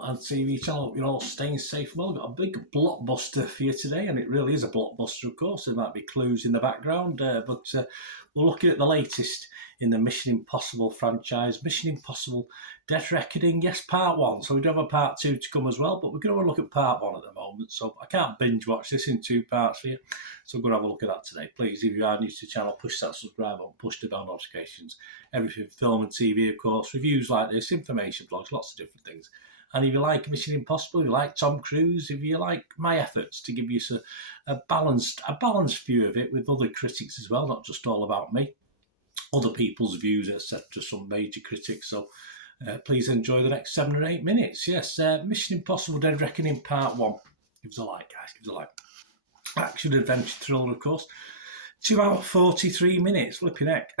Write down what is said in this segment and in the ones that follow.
film and TV channel. Hope you're all staying safe. Well, we've got a big blockbuster for you today, and it really is a blockbuster, of course. There might be clues in the background, but we're looking at the latest in the Mission Impossible franchise, Mission Impossible Dead Reckoning. Yes, part one. So we do have a part two to come as well, but we're going to look at part one at the moment. So I can't binge watch this in two parts for you. So we're going to have a look at that today. Please, if you are new to the channel, push that subscribe button, push the bell notifications. Everything film and TV, of course. Reviews like this, information blogs, lots of different things. And if you like Mission Impossible, if you like Tom Cruise, if you like my efforts to give you a balanced view of it with other critics as well, not just all about me, other people's views, etc., some major critics. So please enjoy the next 7 or 8 minutes. Yes, Mission Impossible Dead Reckoning Part 1. Give us a like, guys, give us a like. Action adventure thriller, of course. 2 hours 43 minutes, flipping heck.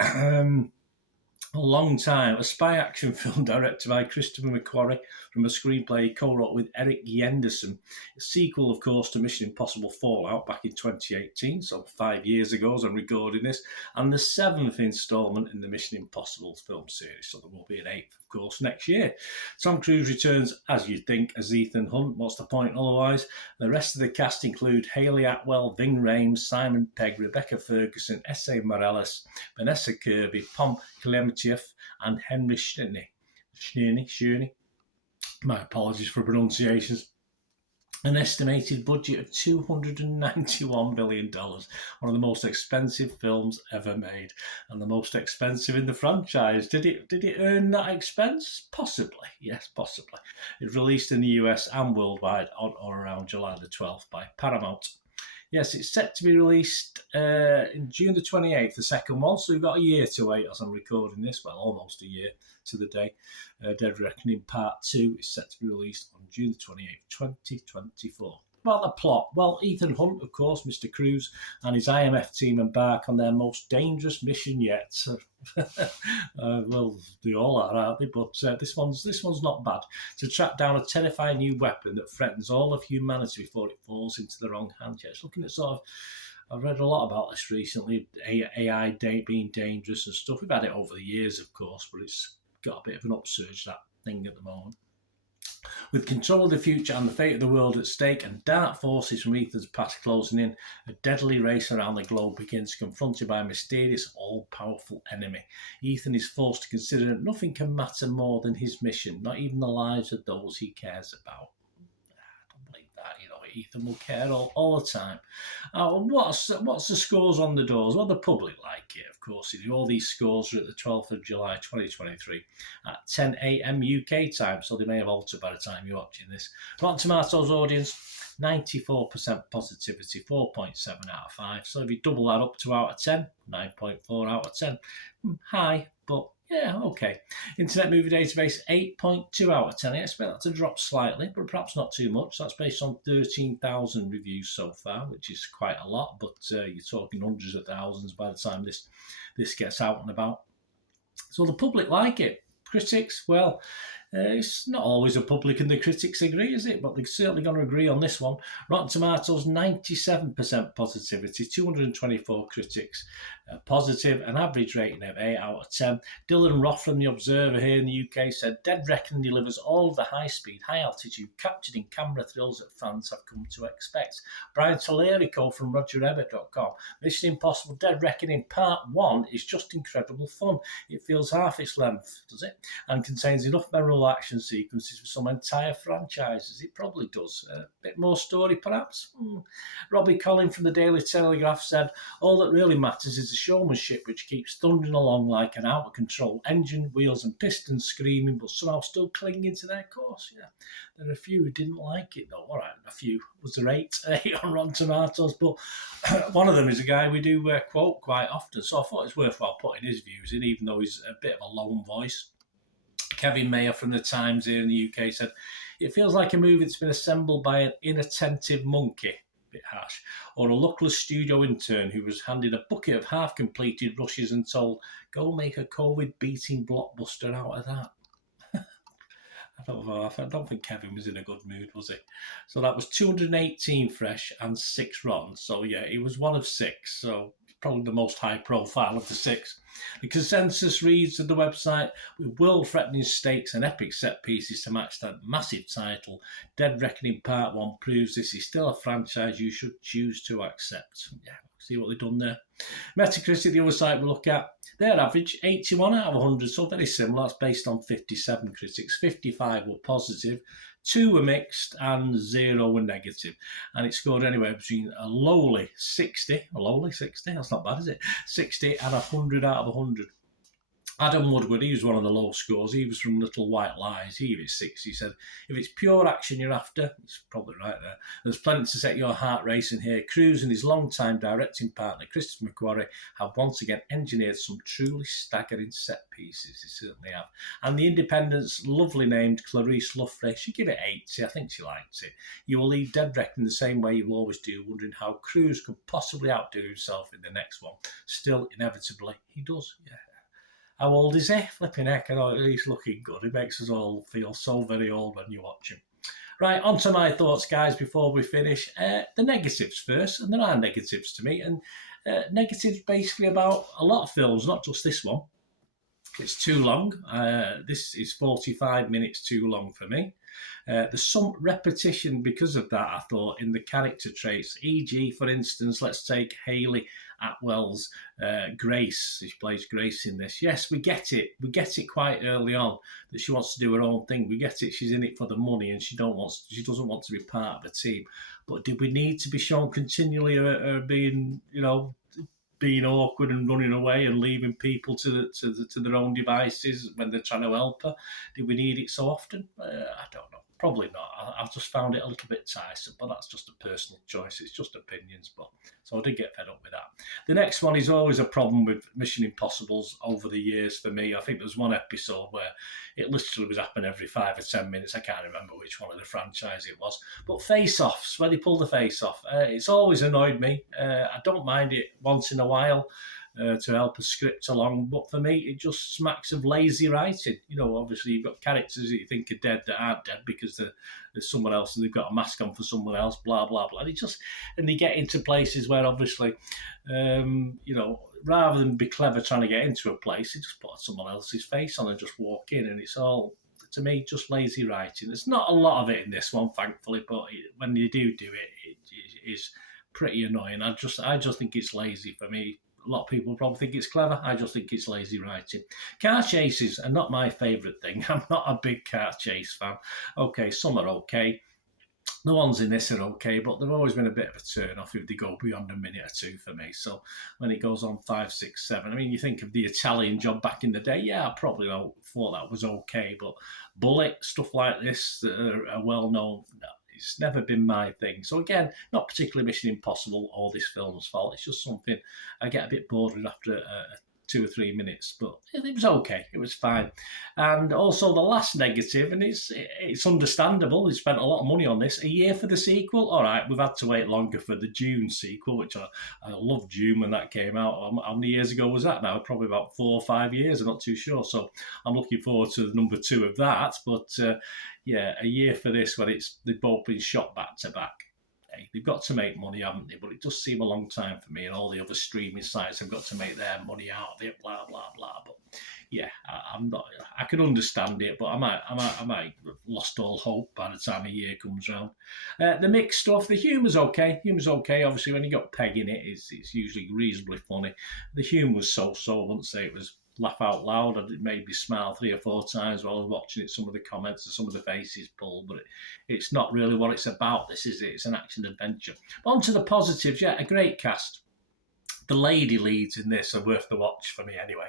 A long time. A spy action film directed by Christopher McQuarrie from a screenplay he co-wrote with Eric Yenderson. A sequel, of course, to Mission Impossible Fallout back in 2018, so 5 years ago as I'm recording this, and the 7th instalment in the Mission Impossible film series, so there will be an 8th, of course, next year. Tom Cruise returns, as you'd think, as Ethan Hunt. What's the point otherwise? The rest of the cast include Haley Atwell, Ving Rhames, Simon Pegg, Rebecca Ferguson, S.A. Morales, Vanessa Kirby, Pom Klementieff, and Henry Schneerny. My apologies for pronunciations. An estimated budget of $291 billion. One of the most expensive films ever made, and the most expensive in the franchise. Did it earn that expense? Possibly. Yes, possibly. It's released in the US and worldwide on or around July the 12th by Paramount. Yes, it's set to be released in June the 28th, the second one, so we've got a year to wait as I'm recording this, well, almost a year to the day. Dead Reckoning Part 2 is set to be released on June the 28th, 2024. About the plot, well, Ethan Hunt, of course, Mr. Cruise, and his IMF team embark on their most dangerous mission yet. Well, they all are, aren't they? But this one's not bad. To track down a terrifying new weapon that threatens all of humanity before it falls into the wrong hands. Yeah, it's looking at sort of, I've read a lot about this recently, AI being dangerous and stuff. We've had it over the years, of course, but it's got a bit of an upsurge, that thing at the moment. With control of the future and the fate of the world at stake and dark forces from Ethan's past closing in, a deadly race around the globe begins, confronted by a mysterious, all-powerful enemy. Ethan is forced to consider that nothing can matter more than his mission, not even the lives of those he cares about. I don't believe that, Ethan will care all the time. What's the scores on the doors? Well, the public like it, of course. All these scores are at the 12th of July 2023 at 10 a.m. UK time, so they may have altered by the time you're watching this. Rotten Tomatoes audience, 94% positivity, 4.7 out of 5. So if you double that up to out of 10, 9.4 out of 10. High, but yeah, okay. Internet Movie Database, 8.2 out of 10. I expect that to drop slightly, but perhaps not too much. That's based on 13,000 reviews so far, which is quite a lot, but you're talking hundreds of thousands by the time this gets out and about. So the public like it. Critics, well, it's not always the public and the critics agree, is it? But they're certainly going to agree on this one. Rotten Tomatoes, 97% positivity, 224 critics positive, an average rating of 8 out of 10. Dylan Roth from The Observer here in the UK said, Dead Reckoning delivers all of the high-speed, high-altitude, captured-in-camera thrills that fans have come to expect. Brian Tolerico from RogerEbbett.com, Mission Impossible Dead Reckoning Part 1 is just incredible fun. It feels half its length, does it? And contains enough memorable action sequences for some entire franchises. It probably does. A bit more story, perhaps? Robbie Collin from the Daily Telegraph said, all that really matters is the showmanship, which keeps thundering along like an out-of-control engine, wheels and pistons screaming, but somehow still clinging to their course. Yeah, there are a few who didn't like it, though. All right, a few. Was there 8 on Rotten Tomatoes? But one of them is a guy we do quote quite often, so I thought it's worthwhile putting his views in, even though he's a bit of a lone voice. Kevin Mayer from The Times here in the UK said, it feels like a movie that's been assembled by an inattentive monkey, bit harsh, or a luckless studio intern who was handed a bucket of half-completed rushes and told, go make a COVID-beating blockbuster out of that. I don't think Kevin was in a good mood, was he? So that was 218 fresh and 6 rotten. So yeah, he was one of 6. So probably the most high profile of the 6. The consensus reads of the website, with world-threatening stakes and epic set pieces to match that massive title, Dead Reckoning Part 1 proves this is still a franchise you should choose to accept. Yeah, see what they've done there. Metacritic, the other site we look at, their average 81 out of 100, so very similar. That's based on 57 critics. 55 were positive, 2 were mixed, and 0 were negative. And it scored anywhere between a lowly 60, that's not bad, is it? 60 and 100 out of 100. Adam Woodward, he was one of the low scores. He was from Little White Lies. He was 6. He said, if it's pure action you're after, he's probably right there, there's plenty to set your heart racing here. Cruise and his long-time directing partner, Christopher McQuarrie, have once again engineered some truly staggering set pieces. They certainly have. And the Independent's lovely named Clarice Luffrey, she give it 80. I think she liked it. You will leave Dead Reckoning the same way you always do, wondering how Cruise could possibly outdo himself in the next one. Still, inevitably, he does, yeah. How old is he? Flipping heck, I know he's looking good. He makes us all feel so very old when you watch him. Right, on to my thoughts, guys, before we finish. The negatives first, and there are negatives to me. And negatives basically about a lot of films, not just this one. It's too long. This is 45 minutes too long for me. There's some repetition because of that, I thought, in the character traits. E.g., for instance, let's take Hayley Atwell's Grace. She plays Grace in this. Yes, we get it. We get it quite early on that she wants to do her own thing. We get it. She's in it for the money and she doesn't want to be part of the team. But did we need to be shown continually her being, being awkward and running away and leaving people to their own devices when they're trying to help her? Did we need it so often? I don't know. Probably not. I've just found it a little bit tiresome, but that's just a personal choice. It's just opinions. So I did get fed up with that. The next one is always a problem with Mission Impossibles over the years for me. I think there was one episode where it literally was happening every 5 or 10 minutes. I can't remember which one of the franchise it was. But face-offs, where they pull the face off, it's always annoyed me. I don't mind it once in a while. To help a script along, but for me it just smacks of lazy writing. Obviously you've got characters that you think are dead that aren't dead because there's someone else and they've got a mask on for someone else, blah blah blah. And they get into places where obviously rather than be clever trying to get into a place, they just put someone else's face on and just walk in, and it's all, to me, just lazy writing. There's not a lot of it in this one, thankfully, but when you do it is pretty annoying. I just think it's lazy for me. A lot of people probably think it's clever. I just think it's lazy writing. Car chases are not my favourite thing. I'm not a big car chase fan. Okay, some are okay. The ones in this are okay, but they've always been a bit of a turn off if they go beyond a minute or two for me. So when it goes on 5, 6, 7, I mean, you think of the Italian Job back in the day. Yeah, I probably thought that was okay, but Bullet, stuff like this that are well known, no. It's never been my thing. So again, not particularly Mission Impossible or this film's fault. It's just something I get a bit bored with after 2 or 3 minutes, but it was okay. It was fine. And also the last negative, and it's understandable. They spent a lot of money on this. A year for the sequel. All right, we've had to wait longer for the Dune sequel, which I loved Dune when that came out. How many years ago was that now? Probably about 4 or 5 years. I'm not too sure. So I'm looking forward to number 2 of that. But yeah, a year for this when they've both been shot back to back. They've got to make money, haven't they? But it does seem a long time for me, and all the other streaming sites have got to make their money out of it, blah blah blah. But yeah, I'm not. I can understand it, but I might have lost all hope by the time a year comes round. The mixed stuff, the humour's okay. Obviously, when you got Peg in it, it's usually reasonably funny. The humour was so-so. I wouldn't say it was laugh out loud. It made me smile 3 or 4 times while I was watching it. Some of the comments and some of the faces pulled, but it's not really what it's about. This is it. It's an action adventure. But on to the positives. Yeah, a great cast. The lady leads in this are worth the watch for me anyway.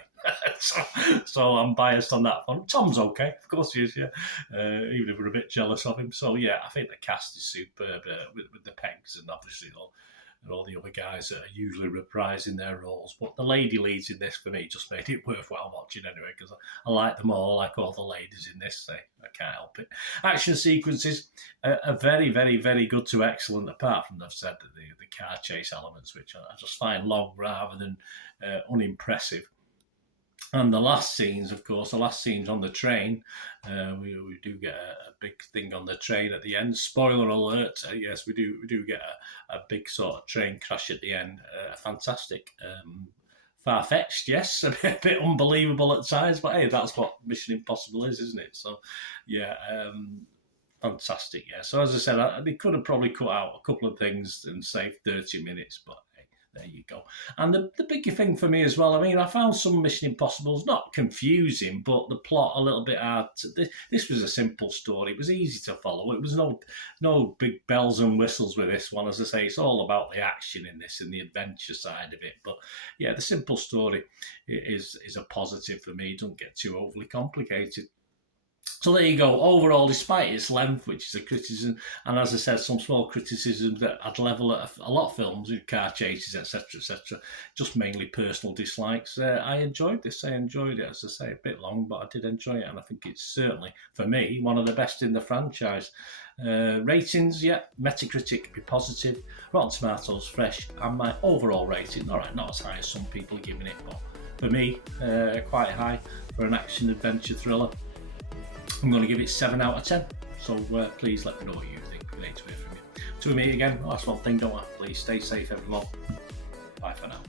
so I'm biased on that one. Tom's okay, of course he is, yeah. Even if we're a bit jealous of him. So yeah, I think the cast is superb with the Pegs and obviously all the other guys that are usually reprising their roles. But the lady leads in this, for me, just made it worthwhile watching anyway, because I like them all. I like all the ladies in this. I can't help it. Action sequences are very, very, very good to excellent, apart from, I've said, the car chase elements, which I just find long rather than unimpressive. And the last scenes, of course, the last scenes on the train, we do get a big thing on the train at the end. Spoiler alert! Yes, we do get a big sort of train crash at the end. Fantastic, far-fetched, yes, a bit unbelievable at times, but hey, that's what Mission Impossible is, isn't it? So, yeah. Fantastic, yeah. So as I said, they could have probably cut out a couple of things and saved 30 minutes, but hey, there you go. And the bigger thing for me as well, I mean, I found some Mission Impossibles not confusing, but the plot a little bit hard. This was a simple story. It was easy to follow. It was no big bells and whistles with this one. As I say, it's all about the action in this and the adventure side of it. But yeah, the simple story is a positive for me. It doesn't get too overly complicated. So there you go. Overall, despite its length, which is a criticism, and as I said, some small criticisms that I'd level at a lot of films, car chases, etc., just mainly personal dislikes. I enjoyed this. I enjoyed it. As I say, a bit long, but I did enjoy it, and I think it's certainly, for me, one of the best in the franchise. Ratings, yeah, Metacritic, be positive. Rotten Tomatoes, fresh, and my overall rating, all right, not as high as some people are giving it, but for me, quite high for an action-adventure thriller. I'm going to give it 7 out of 10. So please let me know what you think. Great to hear from you. Till we meet again, last one thing, don't I? Please stay safe, everyone. Bye for now.